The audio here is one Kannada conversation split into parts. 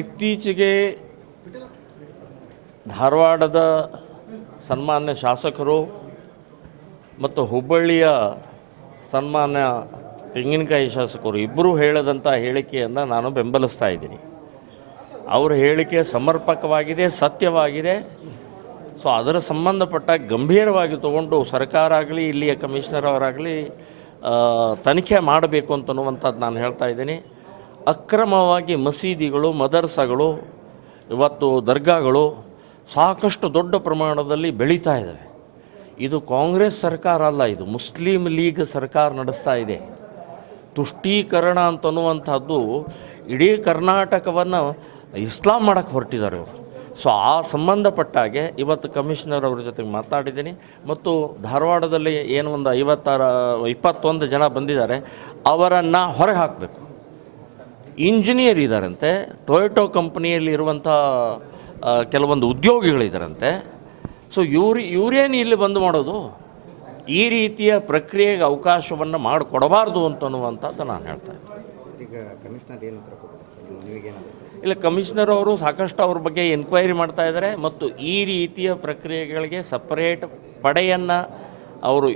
ಇತ್ತೀಚೆಗೆ ಧಾರವಾಡದ ಸನ್ಮಾನ್ಯ ಶಾಸಕರು ಮತ್ತು ಹುಬ್ಬಳ್ಳಿಯ ಸನ್ಮಾನ್ಯ ತೆಂಗಿನಕಾಯಿ ಶಾಸಕರು ಇಬ್ಬರೂ ಹೇಳದಂಥ ಹೇಳಿಕೆಯನ್ನು ನಾನು ಬೆಂಬಲಿಸ್ತಾ ಇದ್ದೀನಿ. ಅವರ ಹೇಳಿಕೆ ಸಮರ್ಪಕವಾಗಿದೆ, ಸತ್ಯವಾಗಿದೆ. ಸೊ ಅದರ ಸಂಬಂಧಪಟ್ಟ ಗಂಭೀರವಾಗಿ ತಗೊಂಡು ಸರ್ಕಾರ ಆಗಲಿ ಇಲ್ಲಿಯ ಕಮಿಷನರ್ ಅವರಾಗಲಿ ತನಿಖೆ ಮಾಡಬೇಕು ಅಂತನ್ನುವಂಥದ್ದು ನಾನು ಹೇಳ್ತಾ ಇದ್ದೀನಿ. ಅಕ್ರಮವಾಗಿ ಮಸೀದಿಗಳು, ಮದರ್ಸಗಳು, ಇವತ್ತು ದರ್ಗಾಗಳು ಸಾಕಷ್ಟು ದೊಡ್ಡ ಪ್ರಮಾಣದಲ್ಲಿ ಬೆಳೀತಾ ಇದ್ದಾವೆ. ಇದು ಕಾಂಗ್ರೆಸ್ ಸರ್ಕಾರ ಅಲ್ಲ, ಇದು ಮುಸ್ಲಿಂ ಲೀಗ್ ಸರ್ಕಾರ ನಡೆಸ್ತಾ ಇದೆ. ತುಷ್ಟೀಕರಣ ಅಂತನ್ನುವಂಥದ್ದು ಇಡೀ ಕರ್ನಾಟಕವನ್ನು ಇಸ್ಲಾಂ ಮಾಡೋಕ್ಕೆ ಹೊರಟಿದ್ದಾರೆ ಅವರು. ಸೊ ಆ ಸಂಬಂಧಪಟ್ಟಾಗೆ ಇವತ್ತು ಕಮಿಷನರ್ ಅವ್ರ ಜೊತೆಗೆ ಮಾತಾಡಿದ್ದೀನಿ. ಮತ್ತು ಧಾರವಾಡದಲ್ಲಿ ಏನು ಒಂದು 21 ಜನ ಬಂದಿದ್ದಾರೆ, ಅವರನ್ನು ಹೊರಗೆ ಹಾಕಬೇಕು. ಇಂಜಿನಿಯರ್ ಇದ್ದಾರಂತೆ, ಟೊಯೋಟೋ ಕಂಪ್ನಿಯಲ್ಲಿ ಇರುವಂಥ ಕೆಲವೊಂದು ಉದ್ಯೋಗಿಗಳಿದ್ದಾರಂತೆ. ಸೊ ಇವರೇನು ಇಲ್ಲಿ ಬಂದು ಮಾಡೋದು? ಈ ರೀತಿಯ ಪ್ರಕ್ರಿಯೆಗೆ ಅವಕಾಶವನ್ನು ಮಾಡಿಕೊಡಬಾರ್ದು ಅಂತನ್ನುವಂಥದ್ದು ನಾನು ಹೇಳ್ತಾ ಇದ್ದೀನಿ. ಈಗ ಕಮಿಷನರ್ ಏನು ಇಲ್ಲ, ಕಮಿಷನರ್ ಅವರು ಸಾಕಷ್ಟು ಅವ್ರ ಬಗ್ಗೆ ಎನ್ಕ್ವೈರಿ ಮಾಡ್ತಾ ಇದ್ದಾರೆ ಮತ್ತು ಈ ರೀತಿಯ ಪ್ರಕ್ರಿಯೆಗಳಿಗೆ ಸಪರೇಟ್ ಪಡೆಯನ್ನು ಅವರು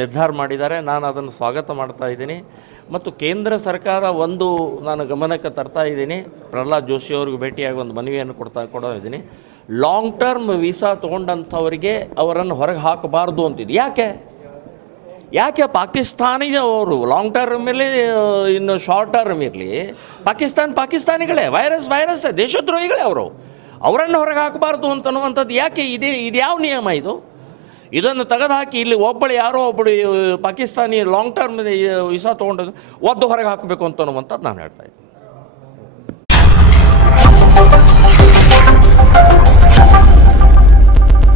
ನಿರ್ಧಾರ ಮಾಡಿದ್ದಾರೆ. ನಾನು ಅದನ್ನು ಸ್ವಾಗತ ಮಾಡ್ತಾ ಇದ್ದೀನಿ. ಮತ್ತು ಕೇಂದ್ರ ಸರ್ಕಾರ ನಾನು ಗಮನಕ್ಕೆ ತರ್ತಾ ಇದ್ದೀನಿ, ಪ್ರಹ್ಲಾದ್ ಜೋಶಿ ಅವ್ರಿಗೆ ಭೇಟಿಯಾಗಿ ಒಂದು ಮನವಿಯನ್ನು ಕೊಡೋ ಇದ್ದೀನಿ. ಲಾಂಗ್ ಟರ್ಮ್ ವೀಸಾ ತೊಗೊಂಡಂಥವರಿಗೆ ಅವರನ್ನು ಹೊರಗೆ ಹಾಕಬಾರ್ದು ಅಂತಿದೆ. ಯಾಕೆ ಪಾಕಿಸ್ತಾನಿಯವರು ಲಾಂಗ್ ಟರ್ಮ್ ಇರಲಿ, ಇನ್ನು ಶಾರ್ಟ್ ಟರ್ಮ್ ಇರಲಿ, ಪಾಕಿಸ್ತಾನಿಗಳೇ, ವೈರಸ್ ದೇಶದ್ರೋಹಿಗಳೇ ಅವರನ್ನು ಹೊರಗೆ ಹಾಕಬಾರ್ದು ಅಂತನ್ನುವಂಥದ್ದು ಯಾಕೆ ಇದು ಯಾವ ನಿಯಮ ಇದು? ಇದನ್ನು ತೆಗೆದುಹಾಕಿ ಇಲ್ಲಿ ಯಾರೋ ಒಬ್ಬಳು ಪಾಕಿಸ್ತಾನಿ ಲಾಂಗ್ ಟರ್ಮ್ ವೀಸಾ ತೊಗೊಂಡು ಹೊರಗೆ ಹಾಕಬೇಕು ಅಂತನ್ನುವಂಥದ್ದು ನಾನು ಹೇಳ್ತಾ ಇದ್ದೀನಿ.